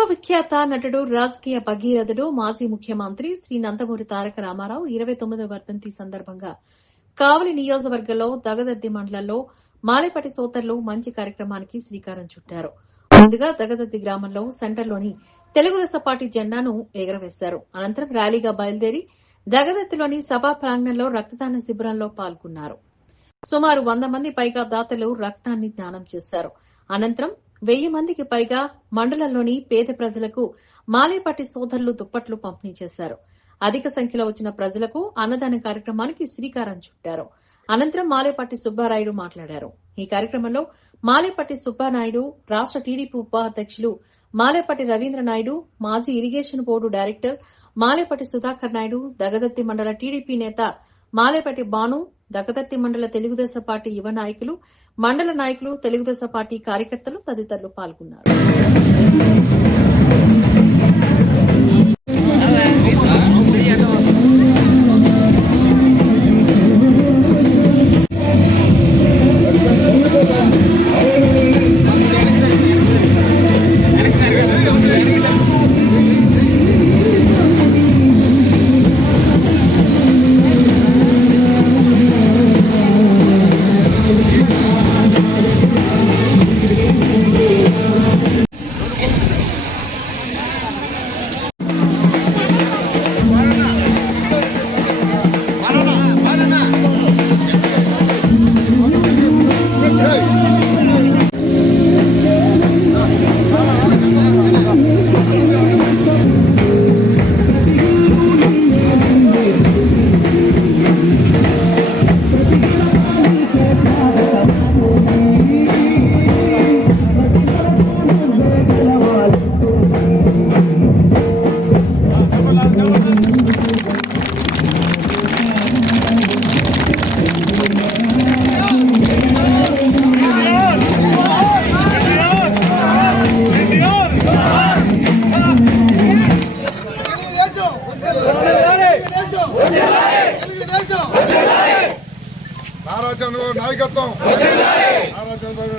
విశ్వవిఖ్యాత నటుడు రాజకీయ భగీరథుడు మాజీ ముఖ్యమంత్రి శ్రీ నందమూరి తారక రామారావు 29వ వర్ధంతి సందర్భంగా కావలి నియోజకవర్గంలో దగదర్తి మండలంలో మాలేపటి సోదరులు మంచి కార్యక్రమానికి శ్రీకారం చుట్టారు. ముందుగా దగదర్తి గ్రామంలో సెంటర్లోని తెలుగుదేశం పార్టీ జెండాను ఎగురవేశారు. అనంతరం ర్యాలీగా బయలుదేరి దగదర్తిలోని సభా ప్రాంగణంలో రక్తదాన శిబిరంలో పాల్గొన్నారు. సుమారు 100 మంది పైగా దాతలు రక్తాన్ని దానం చేశారు. అనంతరం 1000 మందికి పైగా మండలంలోని పేద ప్రజలకు మాలేపట్టి సోదరులు దుప్పట్లు పంపిణీ చేశారు. అధిక సంఖ్యలో వచ్చిన ప్రజలకు అన్నదాన కార్యక్రమానికి శ్రీకారం చుట్టారు. అనంతరం మాలేపట్టి సుబ్బారాయుడు మాట్లాడారు. ఈ కార్యక్రమంలో మాలేపట్టి సుబ్బానాయుడు, రాష్ట టీడీపీ ఉపాధ్యక్షులు మాలేపట్టి రవీంద్రనాయుడు, మాజీ irrigation board director Malepatti Sudhakar Naidu, Dagadarthi మండల టీడీపీ నేత మాలేపట్టి బాను, దగదర్తి మండల తెలుగుదేశం పార్టీ యువ నాయకులు, మండల నాయకులు, తెలుగుదేశం పార్టీ కార్యకర్తలు తదితరులు పాల్గొన్నారు. నాయకత్వం,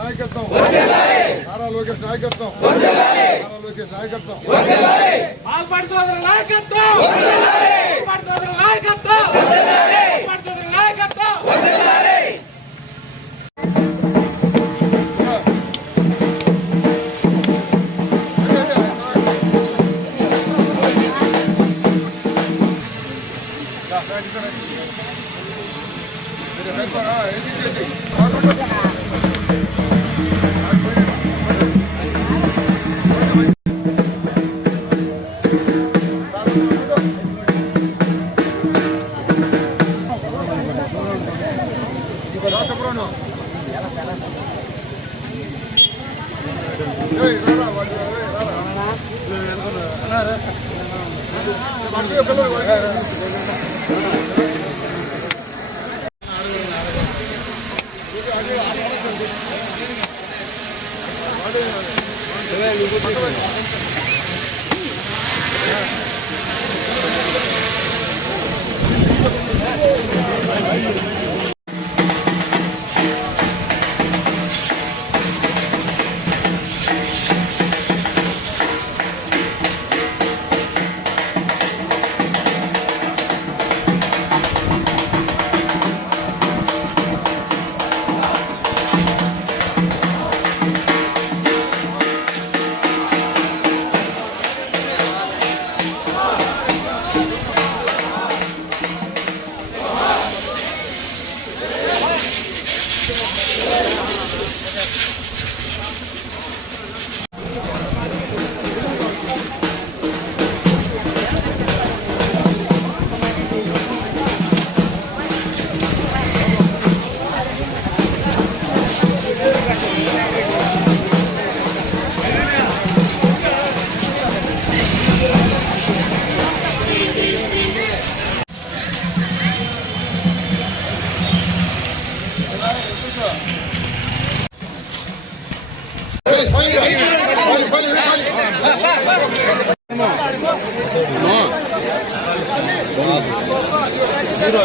నాయకత్వం, నారా లోకేష్ నాయకత్వం, నారా లోకేష్ నాయకత్వం,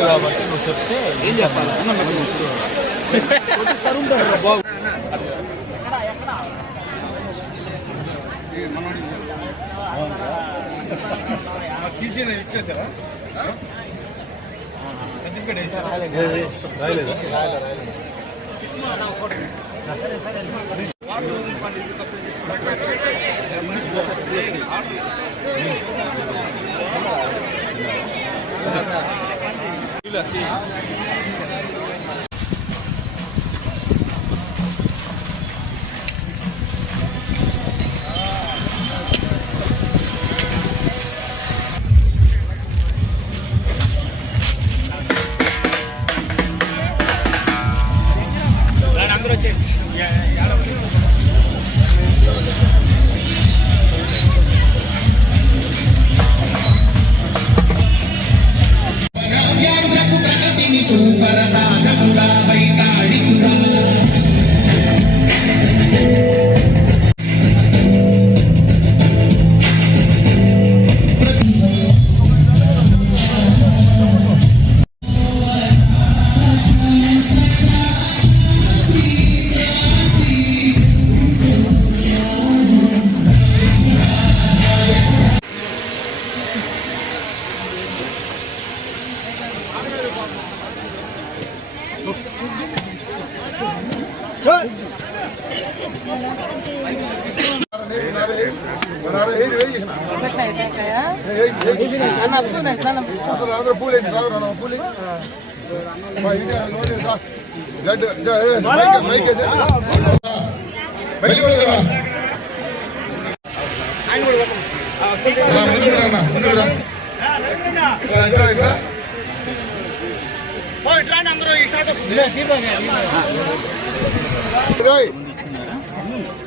కాబట్టి నువ్వు చెప్తే ఏం చెప్పాలి బాగు ఇచ్చేసారా సర్టిఫికేట్ రాయలేదా?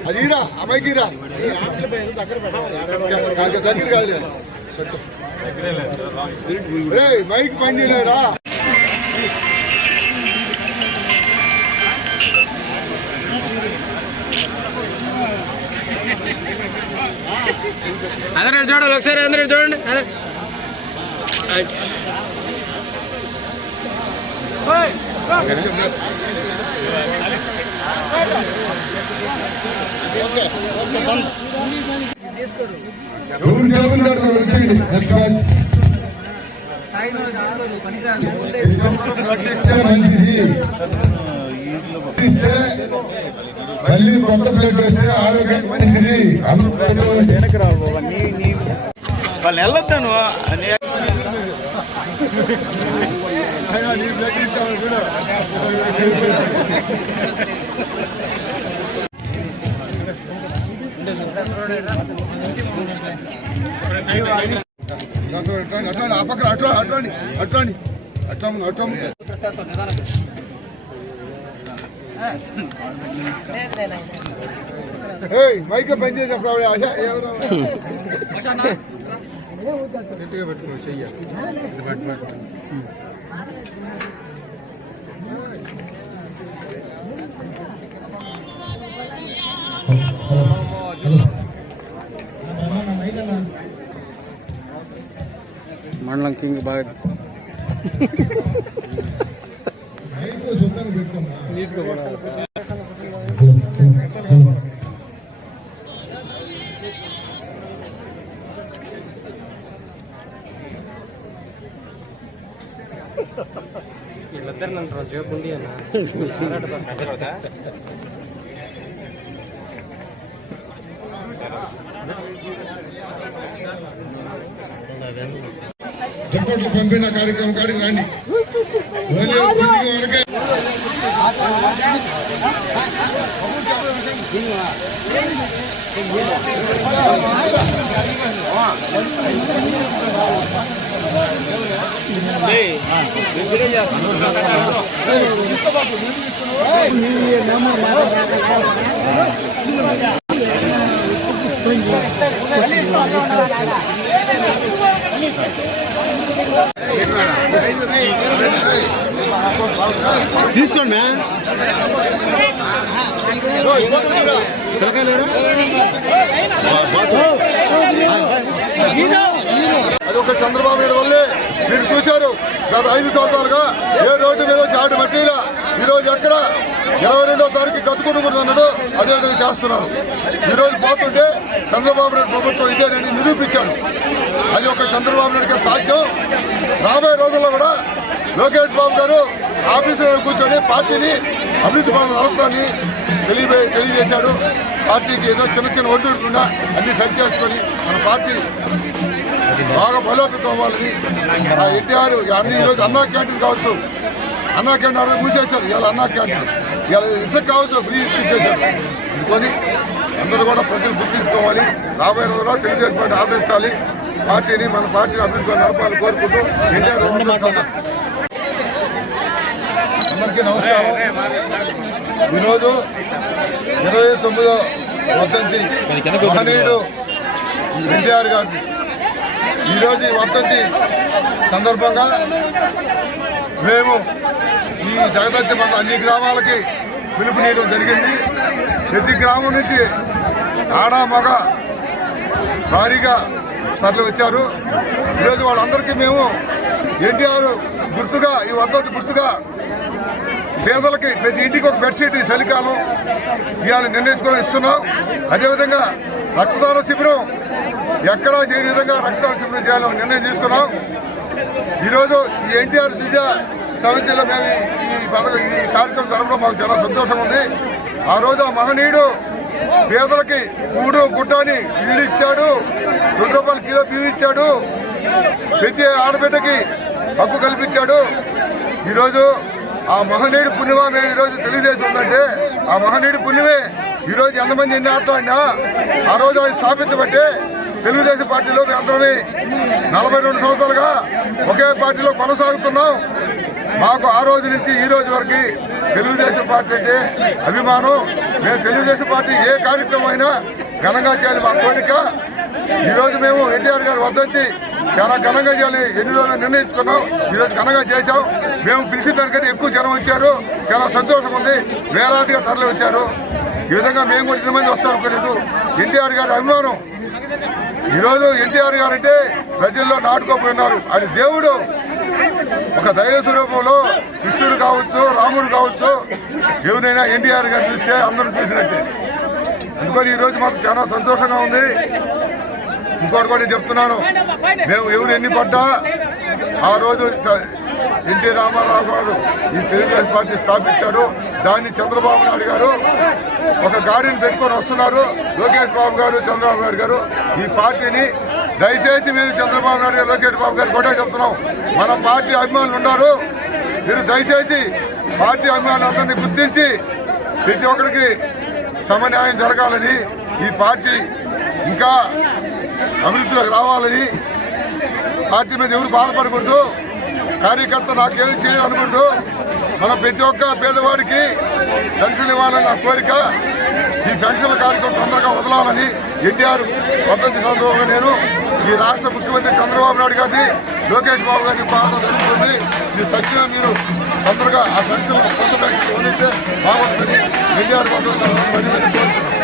అదిరా అమ్మాయికిరా దగ్గర కాదు మైక్ పని చేయలేరా? అందరూ చూడాలి ఒకసారి, అందరూ చూడండి. నెక్స్ట్ మ్యాచ్ మళ్ళీ కొత్త ప్లేట్ వేస్తే ఆరోగ్యానికి మంచిది. వాళ్ళు వెళ్ళొద్దాను ఆ పక్కన అట్లాండి అట్లాండి అట్లా అట్లా మైక్ పని చేసినప్పుడు గట్టిగా పెట్టుకో చెయ్య. మండలం కింగ్ బాగా వీళ్ళిద్దరు నన్ను రోజుకుండి అన్న రిపోర్ట్లు పంపిన కార్యక్రమం కాడికి రండి. వరకే తీసుకోండి మ్యామ్. అదొక చంద్రబాబు నాయుడు వల్లే మీరు చూశారు. గత 5 సంవత్సరాలుగా ఏ రోడ్డు మీద చాటు మట్టిలా ఈరోజు ఎక్కడ 22వ తారీఖు కత్తుకుంటుకుంటు అన్నాడు అదేవిధంగా చేస్తున్నారు. ఈరోజు పోతుంటే చంద్రబాబు నాయుడు ప్రభుత్వం ఇదేనని నిరూపించాడు. అది ఒక చంద్రబాబు నాయుడుకి సాధ్యం. రాబోయే రోజుల్లో కూడా లోకేష్ బాబు గారు ఆఫీసులో కూర్చొని పార్టీని అభివృద్ధి పనులు నడుపుతామని తెలియజేశాడు. పార్టీకి ఏదో చిన్న చిన్న ఒడిదుడుకుండా అన్ని సరి చేసుకొని మన పార్టీ బాగా బలోపేతం అవ్వాలని ఆ ఎన్టీఆర్ అన్ని ఈరోజు అన్నా క్యాంటీన్ కావచ్చు, అన్నా క్యాంటీన్ మూసేశారు. ఇవాళ అన్నా క్యాంటీన్ ఇవాళ ఇసుక కావచ్చు ఫ్రీ ఇసుక ఇచ్చేశారు. అందుకొని అందరూ కూడా ప్రజలు గుర్తించుకోవాలి. రాబోయే రోజుల్లో తెలుగుదేశం పార్టీ ఆదరించాలి. పార్టీని మన పార్టీని అభివృద్ధిగా నడపాలని కోరుకుంటూ ఎన్టీఆర్ అందరికీ నమస్కారం. ఈరోజు 29వ వర్ధంతి మహనీయుడు ఎన్టీఆర్ గారిది. ఈరోజు ఈ వర్ధంతి సందర్భంగా మేము ఈ జగదత్తి మండలం అన్ని గ్రామాలకి పిలుపునీయడం జరిగింది. ప్రతి గ్రామం నుంచి ఆడ మగ భారీగా తరలి వచ్చారు. ఈరోజు వాళ్ళందరికీ మేము ఎన్టీఆర్ గుర్తుగా ఈ వర్ధంతి గుర్తుగా పేదలకి ప్రతి ఇంటికి ఒక బెడ్షీట్ ఈ చలికాలం ఇవాళ నిర్ణయించుకొని ఇస్తున్నాం. అదేవిధంగా రక్తదాన శిబిరం ఎక్కడా చేయని విధంగా రక్తదాన శిబిరం చేయాలని నిర్ణయం తీసుకున్నాం. ఈరోజు ఈ ఎన్టీఆర్ సుజ సమితిలో మేము ఈ కార్యక్రమం జరగడం మాకు చాలా సంతోషంగా ఉంది. ఆ రోజు ఆ మహనీయుడు పేదలకి కూడు గుడ్డని ఇల్లు ఇచ్చాడు, 2 రూపాయల కిలో బియ్యం ఇచ్చాడు, ప్రతి ఆడబిడ్డకి హక్కు కల్పించాడు. ఈరోజు ఆ మహనీయుడు పుణ్యమా మేము ఈరోజు తెలుగుదేశం ఉందంటే ఆ మహనీయుడు పుణ్యమే ఈరోజు ఎంతమంది ఎన్ని ఆటలాడినా ఆ రోజు ఆయన స్థాపించబట్టే తెలుగుదేశం పార్టీలో మేము అందరమే 42 సంవత్సరాలుగా ఒకే పార్టీలో కొనసాగుతున్నాం. మాకు ఆ రోజు నుంచి ఈ రోజు వరకు తెలుగుదేశం పార్టీ అంటే అభిమానం. మేము తెలుగుదేశం పార్టీ ఏ కార్యక్రమం అయినా ఘనంగా చేయాలి మా కోరిక. ఈరోజు మేము ఎన్టీఆర్ గారు వర్ధంతి చాలా ఘనంగా చేయాలి ఎన్ని రోజులు నిర్ణయించుకున్నాం. ఈరోజు ఘనంగా చేశాం. మేము పిలిచిన దానికంటే ఎక్కువ జనం వచ్చారు. చాలా సంతోషం ఉంది. వేలాదిగా తరలి వచ్చారు. ఈ విధంగా మేము కూడా 10 మంది వస్తారు తెలియదు. ఎన్టీఆర్ గారి అభిమానం. ఈరోజు ఎన్టీఆర్ గారు అంటే ప్రజల్లో నాటుకోపోయినారు. ఆయన దేవుడు, ఒక దైవ స్వరూపంలో కృష్ణుడు కావచ్చు, రాముడు కావచ్చు, ఎవరైనా ఎన్టీఆర్ గారు చూస్తే అందరూ చూసినట్టే. అందుకని ఈరోజు మాకు చాలా సంతోషంగా ఉంది. ఇంకోటి కూడా చెప్తున్నాను, మేము ఎవరు ఎన్ని పడ్డా ఆ రోజు ఎన్టీ రామారావు గారు ఈ తెలుగుదేశం పార్టీ స్థాపించాడు. దాన్ని చంద్రబాబు నాయుడు గారు ఒక గాడిని పెట్టుకొని వస్తున్నారు. లోకేష్ బాబు గారు, చంద్రబాబు నాయుడు గారు ఈ పార్టీని దయచేసి మీరు చంద్రబాబు నాయుడు గారు, లోకేష్ బాబు గారు కూడా చెప్తున్నాం, మన పార్టీ అభిమానులు ఉన్నారు. మీరు దయచేసి పార్టీ అభిమానులందరినీ గుర్తించి ప్రతి ఒక్కరికి సమన్యాయం జరగాలని, ఈ పార్టీ ఇంకా అభివృద్ధిలోకి రావాలని, పార్టీ మీద ఎవరు బాధపడకూడదు, కార్యకర్త నాకేమీ చేయలేదు అనకూడదు, మన ప్రతి ఒక్క పేదవాడికి పెన్షన్ ఇవ్వాలని నా కోరిక. ఈ పెన్షన్ల కార్యక్రమం తొందరగా వదలాలని ఎన్టీఆర్ వర్ధంతి సందర్భంగా నేను ఈ రాష్ట్ర ముఖ్యమంత్రి చంద్రబాబు నాయుడు గారిని, లోకేష్ బాబు గారిని పాడడం జరుగుతుంది. మీరు తక్షణం మీరు తొందరగా ఆ పెన్షన్ కొత్త పెన్షన్ వదిలితే బాగుంటుందని ఎన్టీఆర్ వర్ధంతి కోరుతున్నాను.